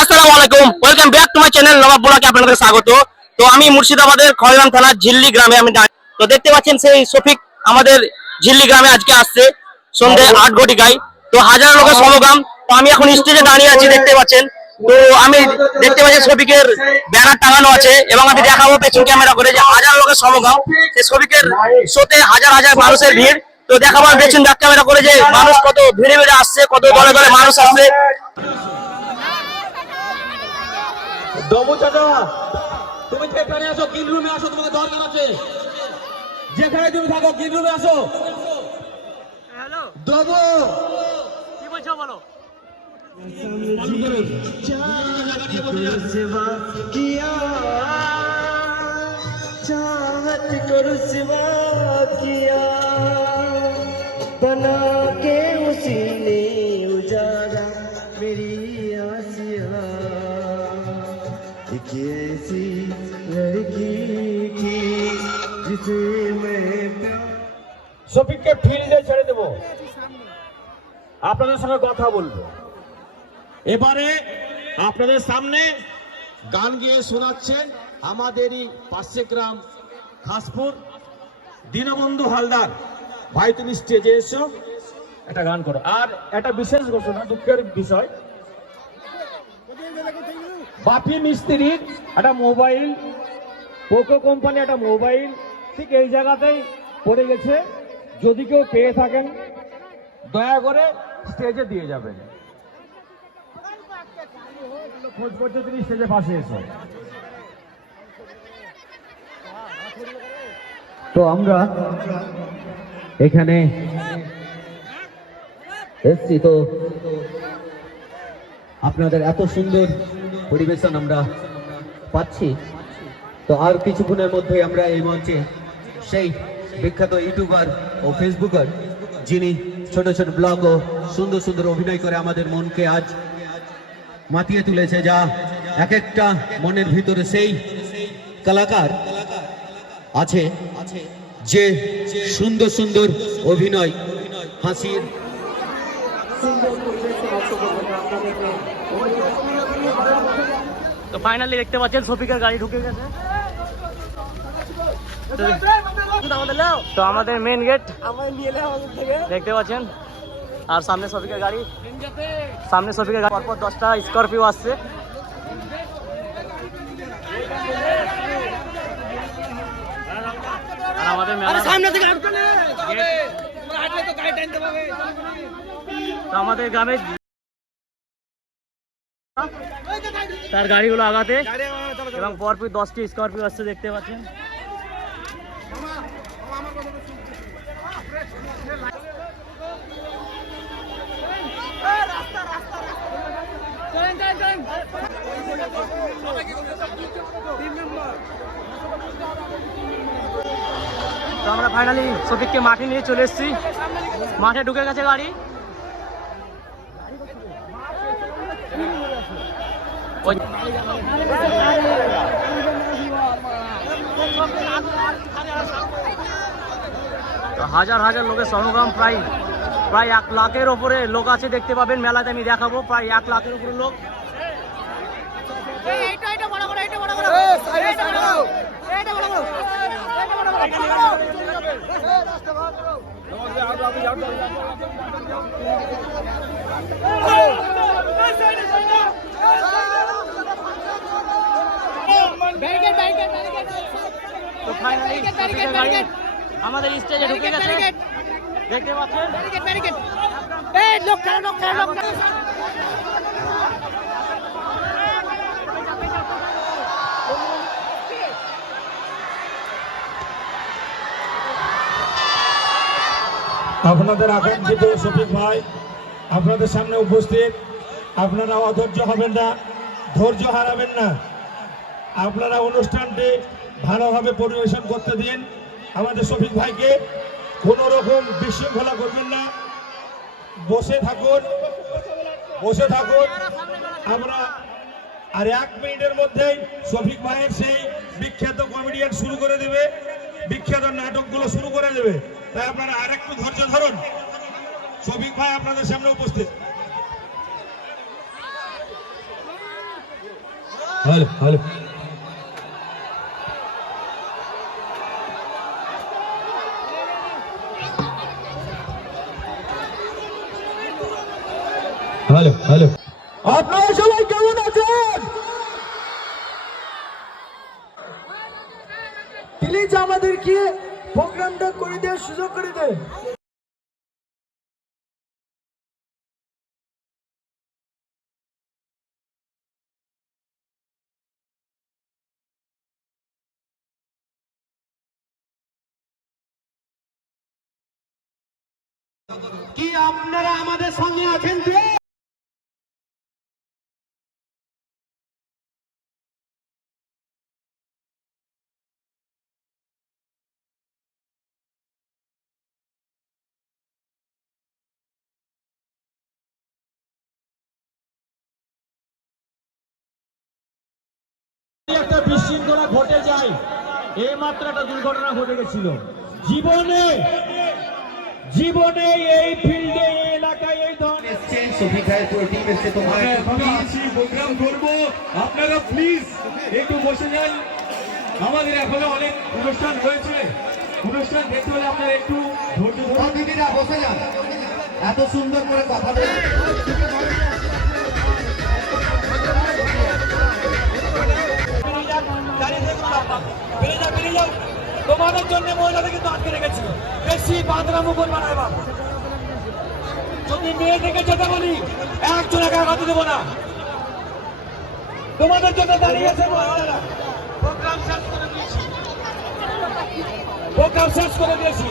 আসসালামু আলাইকুম, welcome back to my channel Nawab ব্লগে আপনাদের স্বাগত। তো আমি মুর্শিদাবাদের খয়রাম থানার ঝিল্লি গ্রামে তো দেখতে পাচ্ছেন সেই শফিক আমাদের ঝিল্লি গ্রামে আজকে আসছে সন্ধ্যে 8 ঘটিকায়। তো হাজার লোকের সমাগম। তো আমি এখন স্টেজে দাঁড়িয়ে আছি, দেখতে পাচ্ছেন। তো আমি দেখতে পাচ্ছি শফিকের ব্যানার টাঙানো আছে এবং আমি দেখাবো পেছন ক্যামেরা করে যে হাজার লোকের সমাগম। সেই শফিকের শোতে হাজার হাজার মানুষের ভিড়। তো দেখাবো পেছন ব্যাক ক্যামেরা করে যে মানুষ কত ভিড়ে ভিড়ে আসছে, কত দলে দলে মানুষ আসছে। দমু চাচা, তুমি যেখানে আসো গ্রিন রুমে আসো, তোমাকে দরকার আছে। যেখানে তুমি থাকো গ্রিন রুমে আসো। হ্যালো দমু কি বলছো বলো। चाहत को रुसवा किया बना के उसी ने उजारा मेरी आसिया एक ऐसी लड़की की जिसे मैं শফিককে ফিল্ডে ছেড়ে দেবো, আপনাদের সঙ্গে কথা বলবো। এবারে আপনাদের সামনে গান গেয়ে শোনাচ্ছেন আমাদেরই পাশের গ্রাম খাসপুর দীনবন্ধু হালদার। ভাই তুমি স্টেজে এসো, একটা গান করো। আর একটা বিশেষ ঘোষণা, দুঃখের বিষয়, বাপি মিস্ত্রির একটা মোবাইল, পোকো কোম্পানি একটা মোবাইল ঠিক এই জায়গাতেই পড়ে গেছে। যদি কেউ পেয়ে থাকেন দয়া করে স্টেজে দিয়ে যাবেন। খোঁজ করতে তিনি স্টেজে পাশে এসো। তো আমরা এখানে এসছি, তো আপনাদের এত সুন্দর পরিবেশন আমরা পাচ্ছি। তো আর কিছুক্ষণের মধ্যে আমরা এই মঞ্চে সেই বিখ্যাত ইউটিউবার ও ফেসবুকার, যিনি ছোট ছোট ব্লগ ও সুন্দর সুন্দর অভিনয় করে আমাদের মনকে আজ মাতিয়ে তুলেছে, যা এক একটা মনের ভিতরে সেই কলাকার আছে যে সুন্দর সুন্দর অভিনয়, হাসির তো ফাইনালি দেখতে পাচ্ছেন শফিকের গাড়ি ঢুকে গেছে। তো আমাদের মেন গেট দেখতে পাচ্ছেন, আর সামনে শফিকের গাড়ি, পরপর 10টা স্করপিও আসছে। আর আমাদের তো আমাদের গ্রামে তার গাড়িগুলো আগাতে এবং পরপর 10টি স্করপিও আসছে, দেখতে পাচ্ছেন। তো আমরা ফাইনালি শফিককে মাঠে নিয়ে চলে এসেছি, মাঠে ঢুকে গেছে গাড়ি। হাজার হাজার লোকের সমাগম, প্রায় 1 লাখের ওপরে লোক আছে, দেখতে পাবেন মেলাতে। আমি দেখাবো প্রায় 1 লাখের উপরে লোক। তো ফাইনালি আমাদের স্টেজে ঢুকে গেছে, দেখতে পাচ্ছেন। আপনাদের আকাঙ্ক্ষিত শফিক ভাই আপনাদের সামনে উপস্থিত। আপনারা অধৈর্য হবেন না, ধৈর্য হারাবেন না। আপনারা অনুষ্ঠানটি ভালোভাবে পরিবেশন করতে দিন। আমাদের শফিক ভাইকে কোনো রকম বিশৃঙ্খলা করবেন না, বসে থাকুন। আমরা আর 1 মিনিটের মধ্যেই শফিক ভাইয়ের সেই বিখ্যাত কমেডিয়ান শুরু করে দেবে, বিখ্যাত নাটকগুলো শুরু করে দেবে। তাই আপনারা আর একটু ধৈর্য ধরুন। শফিক ভাই আপনাদের সামনে উপস্থিত। হ্যালো হ্যালো হ্যালো হ্যালো আপনারা সবাই কেমন আছেন? প্লিজ আমাদেরকে প্রোগ্রামটা করে দেওয়ার সুযোগ করে দেন। কি আপনারা আমাদের সঙ্গে আছেন? একটা বিশৃঙ্খলা ঘটে যায়, এইমাত্র একটা দুর্ঘটনা ঘটে গেছিল। জীবনে এই ফিল্ডে এই এলাকায় এই ধরনের এসছেন শফিক ভাইয়ের পুরো টিম এসছে। তোমার প্রোগ্রাম করবো, আপনারা প্লিজ একটু বসে যান। আমাদের এখনো অনেক অনুষ্ঠান রয়েছে, অনুষ্ঠান দেখতে হলে আপনারা একটু ধৈর্য ধরুন। দিদিরা বসে যান, এত সুন্দর করে কথা বলে। তোমাদের জন্য মহিলাদের কিন্তু আটকে রেখেছি, বেশি বাঁধরা মুকুল বানায় বাবা। যদি মেয়ে থেকে যেতে বলি একজন একা কথা দেবো না। তোমাদের জন্য দাঁড়িয়েছে মহিলারা। প্রোগ্রাম শেষ করে দিয়েছি।